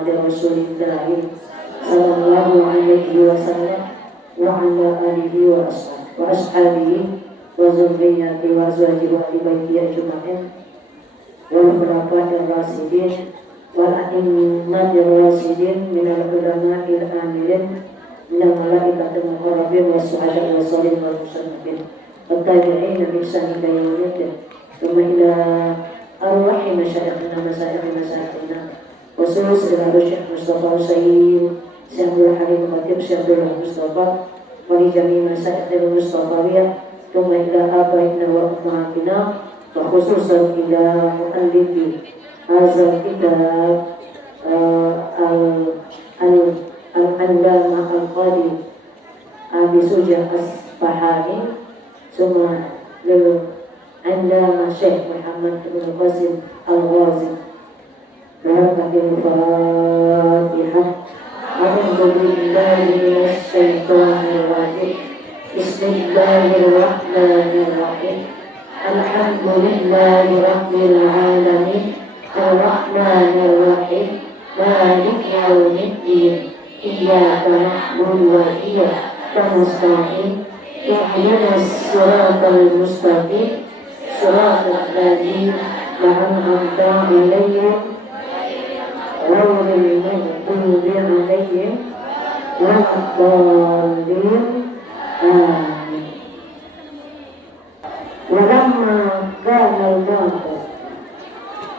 Muhammadin Rasulillah sallallahu alaihi wasallam wa ala alihi wa ashabihi wa zurriyyatihi wa azwajihi wa ahli baitihi ajma'in wal khulafa'ir rasyidin wal a'immatir rasyidin minal ulama'il amilin minal malaikatil muqarrabin was suhada'i was sholihin wal muslimin wat tabi'in bi ihsan ila yaumil qiyamah thumma ila arwahi masyayikhina masyayikhina khusus ila Syekh Mustafa Sayyid Syekh Halim Khatib Syekh Mustafa wa li jami' masyayikh Mustafawiyah thumma ila abaina wa ummahatina wa khususan ila muallifi hadzal kitab al-Allamah al-Qadi Abi Suja As-Fahani thumma lil Allamah Syekh Muhammad bin Qasim Al-Ghazi. Al-Fatihah. A'udzu billahi minasy syaithanir rajim. Bismillahirrahmanirrahim. Alhamdulillahi rabbil alamin. Ar-Rahmanir Rahim. Maliki yaumiddin. Iyyaka na'budu wa iyyaka nasta'in. Ihdinas siratal mustaqim. Shiratal ladzina an'amta 'alaihim ghairil maghdubi 'alaihim waladdallin. Amin. Walamma kana al-ma'u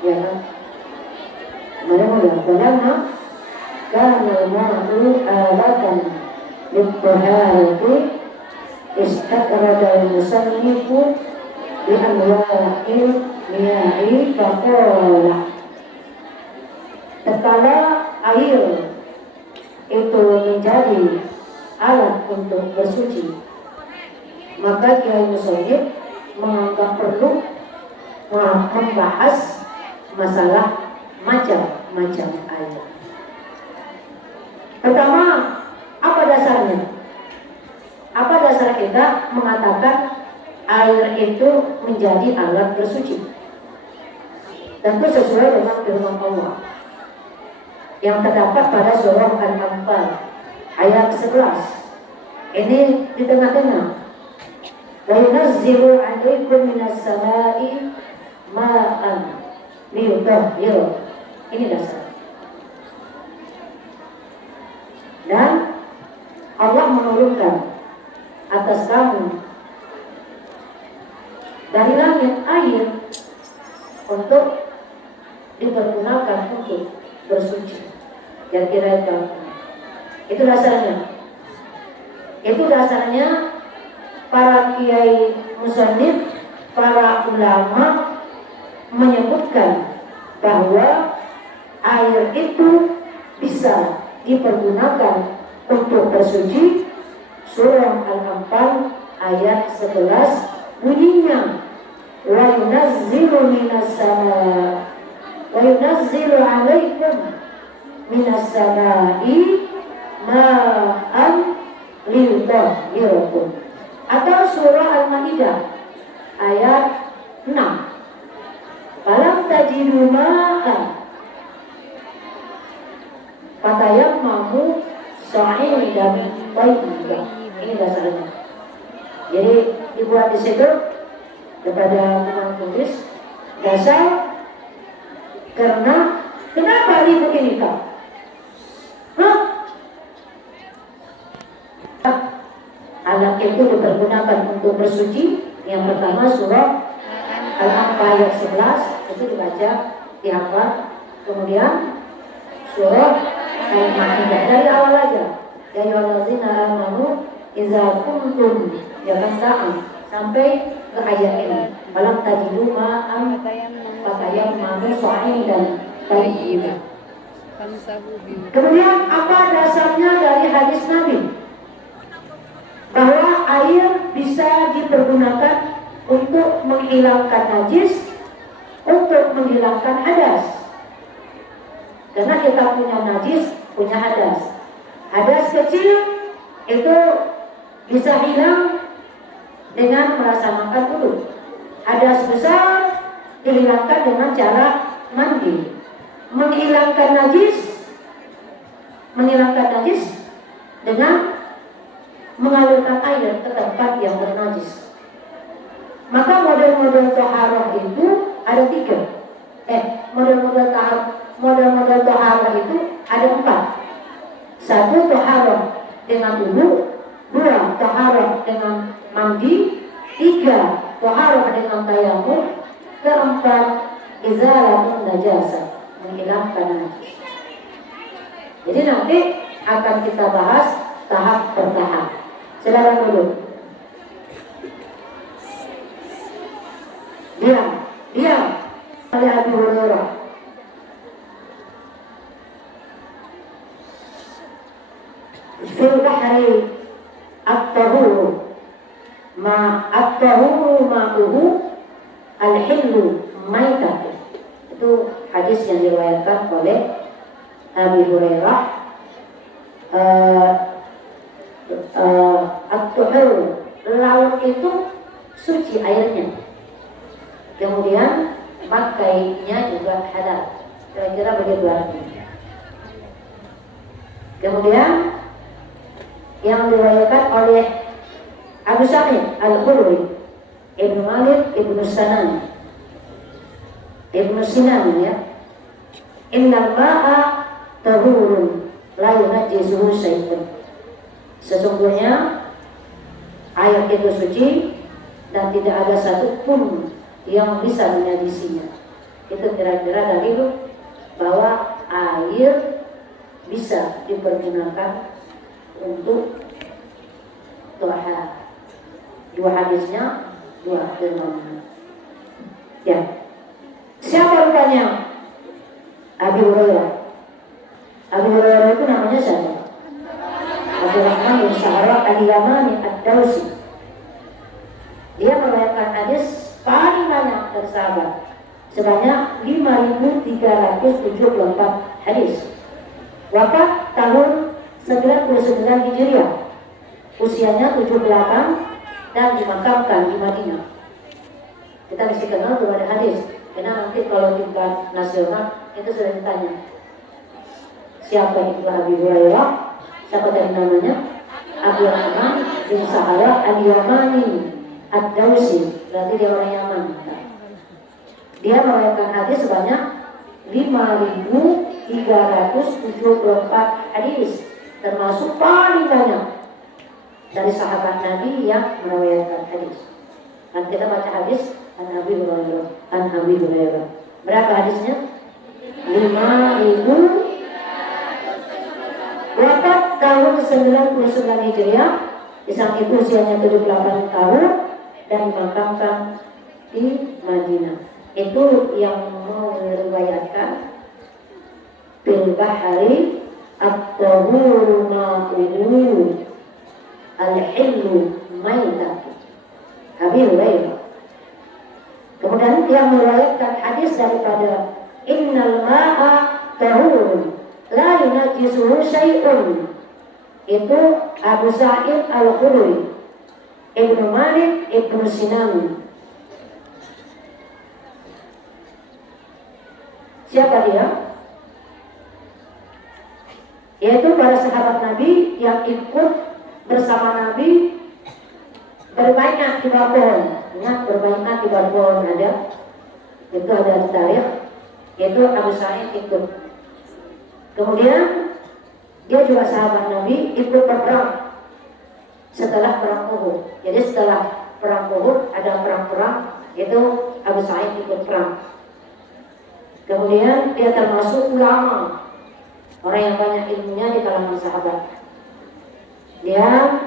ya walamma kana al-ma'u alatan lit-taharati istakrada al-musannifu bi anwa'il miya'i faqala. Tatkala air itu menjadi alat untuk bersuci, maka Kiai Musannif menganggap perlu membahas masalah macam-macam air. Pertama, apa dasarnya? Apa dasar kita mengatakan air itu menjadi alat bersuci? Tentu sesuai dengan firman Allah yang terdapat pada surah Al-Anfal ayat 11. Ini di tengah-tengah. Wa yunazzilu 'alaikum minas sama'i ma'an liyutahhirakum. Ini dasar. Dan Allah menurunkan atas kamu dari langit air untuk dipergunakan untuk bersuci. Kira-kira itu dasarnya. Itu dasarnya para kiai musannif, para ulama menyebutkan bahwa air itu bisa dipergunakan untuk bersuci. Surah Al-Anfal ayat 11 bunyinya, wa yunazzilu minas sama wa yunazzilu 'alaikum minas sama'i ma'an liyutahhirakum. Atau surah Al-Maidah ayat 6, falam tajidu ma'an fatayammamu sa'idan thayyiban. Ini dasarnya. Jadi dibuat di situ kepada tukang tulis dasar. Karena kenapa ribut ini Kak? Alat itu dipergunakan untuk bersuci. Yang pertama surah Al-Anfal ayat 11 itu dibaca, dihafal. Kemudian surah Al-Maidah dari awal aja. Ya ayyuhallazina amanu idza kuntum jangan sampai ke ayat ini. Falam tajidu ma'an fatayammamu sa'idan thayyiban. Kemudian apa dasarnya dari hadis Nabi? Bahwa air bisa dipergunakan untuk menghilangkan najis, untuk menghilangkan hadas. Karena kita punya najis, punya hadas. Hadas kecil itu bisa hilang dengan melaksanakan wudu. Hadas besar dihilangkan dengan cara mandi. Menghilangkan najis menghilangkan najis dengan mengalirkan air ke tempat yang bernajis. Maka model-model taharah itu ada 3. Model-model taharah itu ada 4. 1 taharah dengan wudu, 2 taharah dengan mandi, 3 taharah dengan tayamum, 4 izalatun najasah, menghilangkan najis. Jadi nanti akan kita bahas tahap per tahap. Silakan dulu. Diam. Oleh Abu Hurairah. Fil bahri at-tahuru ma'uhu al-hillu maitatu. Itu hadis yang diriwayatkan oleh Abu Hurairah. At-tahuru, laut itu suci airnya. Kemudian makainya juga halal. Kira-kira begitu artinya. Kemudian yang diriwayatkan oleh Abu Sa'id Al-Khudri, Ibnu Malik, Ibnu Sinan ya. Innal ma'a tahurun la yunajjisuhu syai'un. Sesungguhnya air itu suci dan tidak ada satupun yang bisa menajisinya. Itu kira-kira dalil bahwa air bisa dipergunakan untuk tohar. 2 hadisnya, 2 firman. Ya. Siapa rupanya? Abu Hurairah. Abu Hurairah itu namanya siapa? Abdurrahman bin Sa'ad al-Yamani ad-Dawsi. Dia meriwayatkan hadis paling banyak dari sahabat, sebanyak 5.374 hadis. Wafat tahun 99 Hijriah, usianya 78 dan dimakamkan di Madinah. Kita mesti kenal kepada hadis, karena nanti kalau tingkat nasional itu sudah ditanya siapa itu Abu Hurairah, siapa tadi namanya? Abdurrahman bin Sa'ad al-Yamani ad-Dawsi, berarti dia orang Yaman. Dia meriwayatkan hadis sebanyak 5.374 hadis, termasuk paling banyak dari sahabat Nabi yang meriwayatkan hadis. Dan kita baca hadis an Abi Hurairah. Berapa hadisnya? 5.000. Wafat tahun 99 Hijriah, di saat itu usianya 78 tahun dan dimakamkan di Madinah. Itu yang meriwayatkan bil bahari at-tahuru ma'uhu al-hillu maitatu, Abi Hurairah. Kemudian yang meriwayatkan hadis daripada innal ma'a tahurun la yunajjisuhu syai'un, itu Abu Sa'id Al-Khudri, Ibnu Malik, Ibnu Sinan. Siapa dia? Yaitu para sahabat Nabi yang ikut bersama Nabi berbaiat di bawah pohon. Ingat, berbaiat di bawah pohon ada. Itu ada di tarikh. Yaitu Abu Sa'id ikut. Kemudian dia juga sahabat Nabi, ikut berperang setelah perang Uhud. Jadi setelah perang Uhud ada perang-perang, itu Abu Sa'id ikut perang. Kemudian dia termasuk ulama, orang yang banyak ilmunya di kalangan sahabat. Dia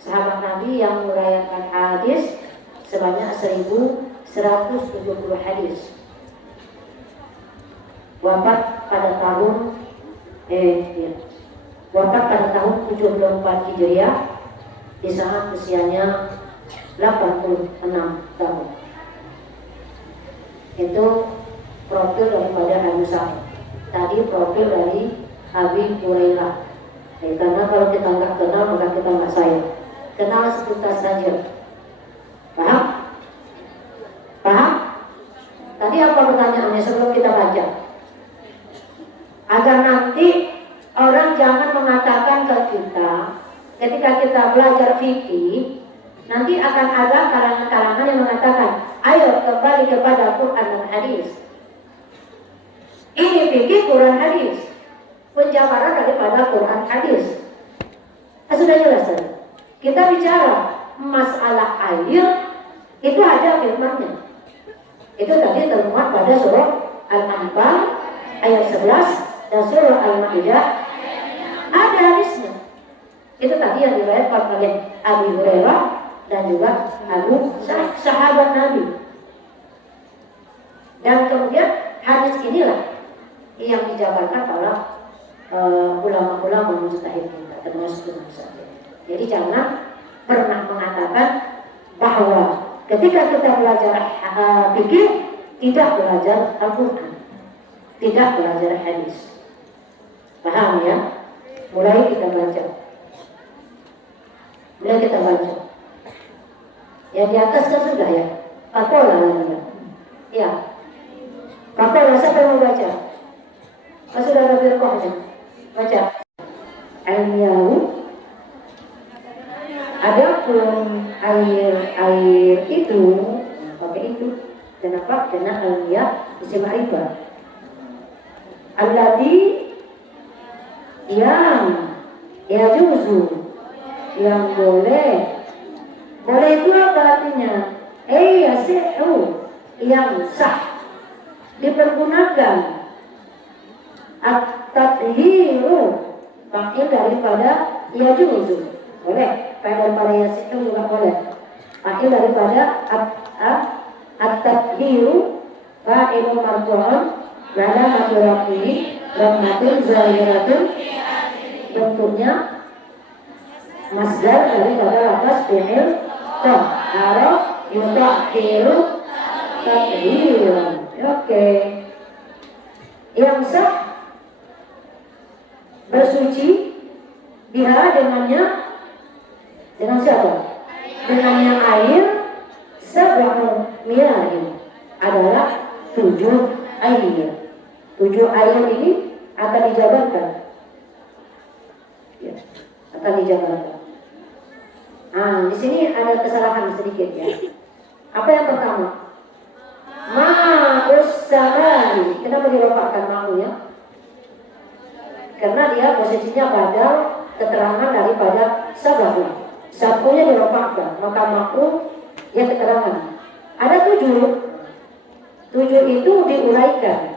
sahabat Nabi yang meriwayatkan hadis sebanyak 1.170 hadis. Wafat pada tahun 74 Hijriah, di saat usianya 86 tahun. Itu profil daripada Abu Sa'id. Tadi profil dari Abi Hurairah. Karena kalau kita nggak kenal maka kita nggak sayang. Kenal seputar saja. Paham? Paham? Tadi apa pertanyaannya sebelum kita baca? Agar nanti orang jangan ketika kita belajar fikih, nanti akan ada kalangan-kalangan yang mengatakan, ayo kembali kepada Quran dan hadis. Ini fikih Quran hadis, penjabaran daripada Quran hadis. Sudah jelas. Kita bicara masalah air, itu ada firman-Nya. Itu tadi termuat pada surah Al-Anfal ayat 11 dan surah Al-Maidah ada hadisnya. Itu tadi yang diriwayatkan oleh Abu Hurairah dan juga Abu sahabat Nabi. Dan kemudian hadis inilah yang dijabarkan oleh ulama-ulama mujtahid kita, termasuk Imam Syafi'i. Jadi jangan pernah mengatakan bahwa ketika kita belajar fikih tidak belajar Al-Quran, tidak belajar hadis. Paham ya? Mulai kita baca. Ya di atas kan sudah ya. Pakola namanya. Ya. Pakola siapa yang mau baca? Sudah ada firqahnya. Baca. Al-Yahu. Adapun air itu pakai itu. Kenapa? Karena al-ya isim ma'rifah. Alladhi yang yajuzu, yang boleh itu apa artinya? Yasihu, yang sah, dipergunakan. At-tathiru, pakai daripada yajuzu, boleh. Daripada yasihu juga boleh. Pakai daripada at-tathiru, fa'ilu marfu'un lada maturafini rahmatun zahiratun, bentuknya masdar daripada lafaz fi'il tahara yutahhiru tathhiran. Oke. Yang sah bersuci biha dengan siapa? Dengan yang air sab'u miyahin, adalah 7 air. 7 air ini akan dijabarkan. Ya, akan dijabarkan. Di sini ada kesalahan sedikit ya. Apa yang pertama? Ma'us samai. Kenapa dirofakkan ma'unya? Karena dia posisinya pada keterangan daripada sababu. Sabunya dirofakkan, maka ma'u ya keterangan. Ada 7. 7 itu diuraikan.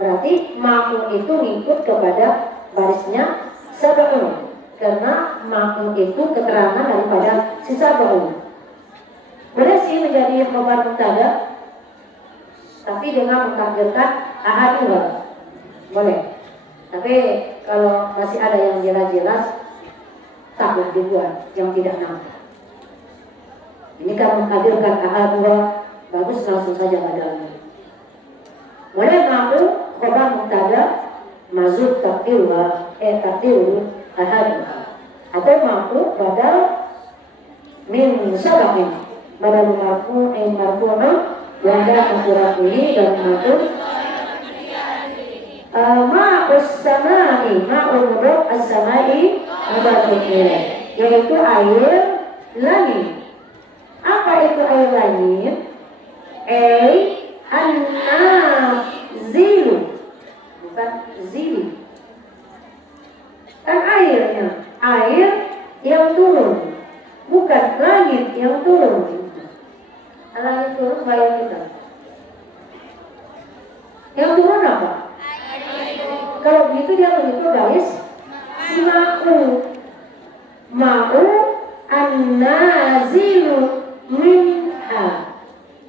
Berarti ma'u itu ngikut kepada barisnya sababu. Karena ma'u itu keterangan daripada si sababu. Boleh sih menjadi khabar mubtada, tapi dengan mentakdirkan ahadullah. Boleh. Tapi kalau masih ada yang jelas-jelas, takut dibuat yang tidak nampak. Ini kan menghadirkan ahadullah, bagus langsung saja badalnya. Boleh ma'u khabar mubtada mazud takdirullah takdirul ahadullah, atau ma'u badal min sabaqin, badal marfu'na wanda maturafini dan matur ma'us samai, ma'ul mudhaf as-samai mudhafun ilaih, yaitu air langit. Apa itu air langit? An-nazilu, bukan zili. Kan airnya, air yang turun, bukan langit yang turun. Langit turun bayang kita. Yang turun apa? Kalau begitu dia menyebut garis ma'u. Ma'u an-nazilu minha.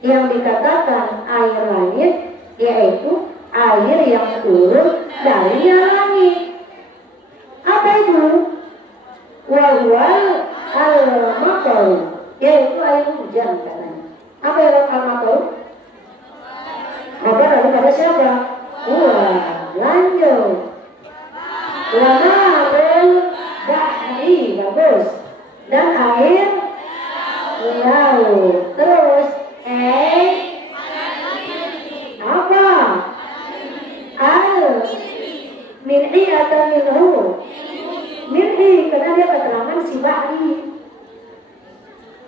Yang dikatakan air langit yaitu air yang turun dari langit. Apa itu? Wal al-matar, yaitu air hujan katanya. Apa yang al-matar? Kabar daripada siapa? Lanjut. Wa'ma'ul bahri, bagus. Dan air laut. Terus apa? Al min'i atau minhu? milhi karena dia keterangan si bahri.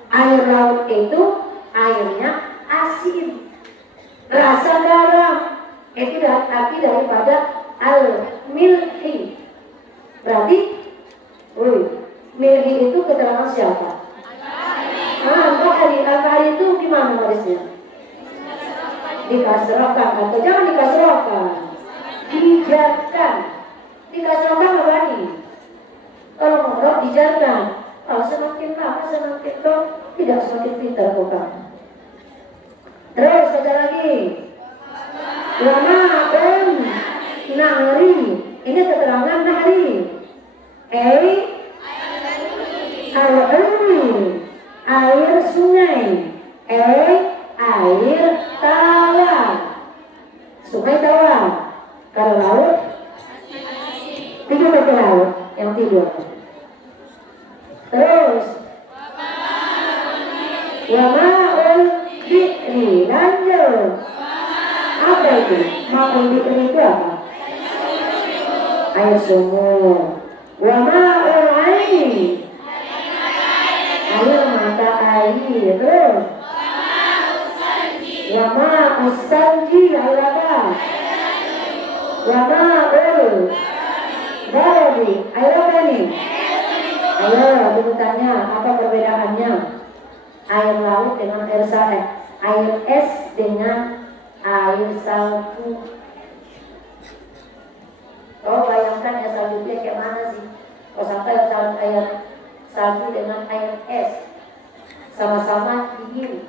Air laut itu airnya asin, rasa garam. Itu arti daripada al-milhi. Berarti, milhi itu keterangan siapa? Bahri itu gimana nulisnya? Dikasrokan atau jangan dikasrokan, dijarkan. Dikasrokan apa nih? Kalau ngorok dijarkan. Kalau semakin lama semakin dong tidak semakin pintar bukan. Terus baca lagi. Wama'un nahri. Ini keterangan nahri. Al-ulmi, air sungai. Air tawar. Sungai tawar. Kalau laut, tiga baca laut yang tidur. Terus wama'ul bi'ri, lanjut. Apa itu? Ma'ul bi'ri itu apa? Air sumur. Wama'ul ain, air mata air. Terus wama'us salji, air apa? Wama'ul baradi, air apa nih? Ayo, tuntutannya apa perbedaannya? Air laut dengan air saleh, air es dengan air salju. Oh, bayangkan ya saljunya kayak mana sih? Kalau sampai air salju dengan air es sama-sama dingin.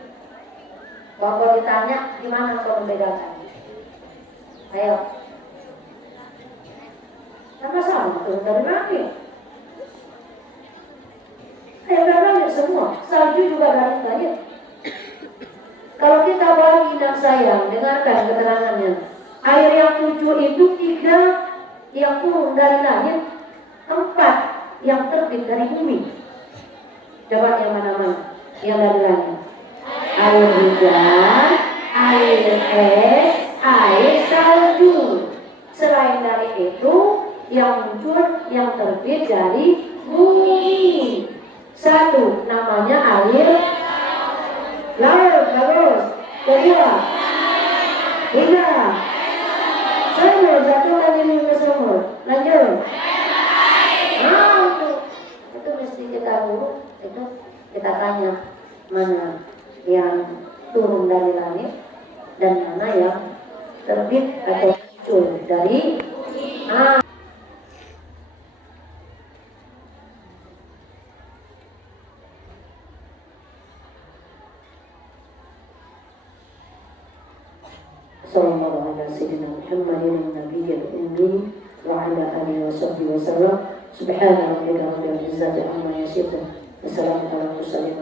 Kalau ditanya gimana kau membedakan? Ayo, sama-sama turun dari langit. Air langit semua, salju juga dari langit. Kalau kita bagi dan sayang, dengarkan keterangannya. Air yang 7 itu 3 yang turun dari langit, 4 yang terbit dari bumi. Coba yang mana-mana? Yang dari langit. Air hujan, air es, air salju. Selain dari itu, yang muncul, yang terbit dari bumi. 1 namanya air laut, bagus. Kedua, 3 sumur, 1 lagi 5 sumur. Lanjut. Itu mesti kita dulu. Itu kita tanya mana yang turun dari langit dan mana yang terbit atau muncul dari sallallahu ala sayyidina Muhammadin nabiyil ummi wa ala alihi wa sahbihi wa sallam. Subhana rabbika rabbil izzati amma yasifun. Wassalamu ala mursalin.